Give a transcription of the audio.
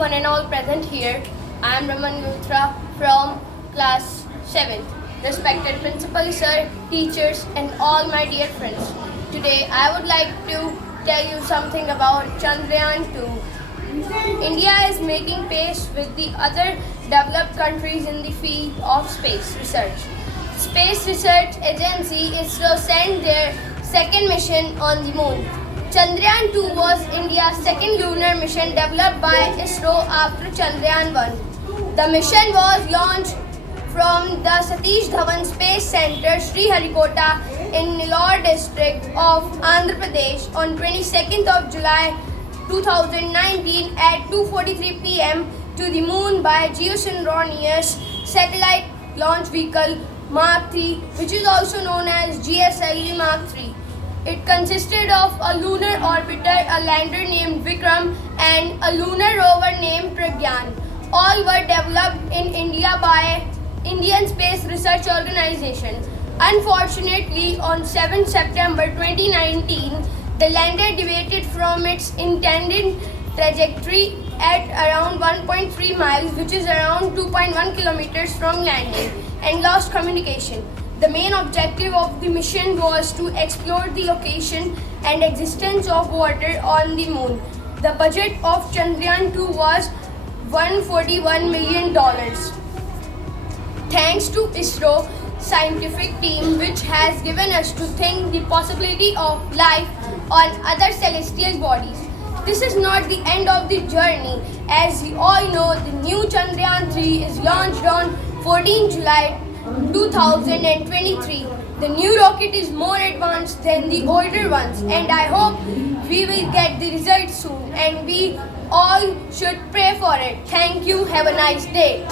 one and all present here. I am Raman Luthra from class 7th. Respected principal sir, teachers and all my dear friends. Today I would like to tell you something about Chandrayaan-2. India is making pace with the other developed countries in the field of space research. Space Research Agency ISRO sent their second mission on the moon. Chandrayaan-2 was India's second lunar mission developed by ISRO after Chandrayaan-1. The mission was launched from the Satish Dhawan Space Center, Sriharikota in Nellore district of Andhra Pradesh on 22nd of July 2019 at 2:43 p.m. to the moon by geosynchronous satellite launch vehicle Mark III, which is also known as GSLV Mark III. It consisted of a lunar orbiter, a lander named Vikram, and a lunar rover named Pragyan. All were developed in India by Indian Space Research Organization. Unfortunately, on 7 September 2019, the lander deviated from its intended trajectory at around 1.3 miles, which is around 2.1 kilometers from landing, and lost communication. The main objective of the mission was to explore the location and existence of water on the moon. The budget of Chandrayaan-2 was $141 million. Thanks to ISRO scientific team, which has given us to think the possibility of life on other celestial bodies. This is not the end of the journey. As we all know, the new Chandrayaan-3 is launched on 14 July 2023. The new rocket is more advanced than the older ones, and I hope we will get the results soon, and we all should pray for it. Thank you. Have a nice day.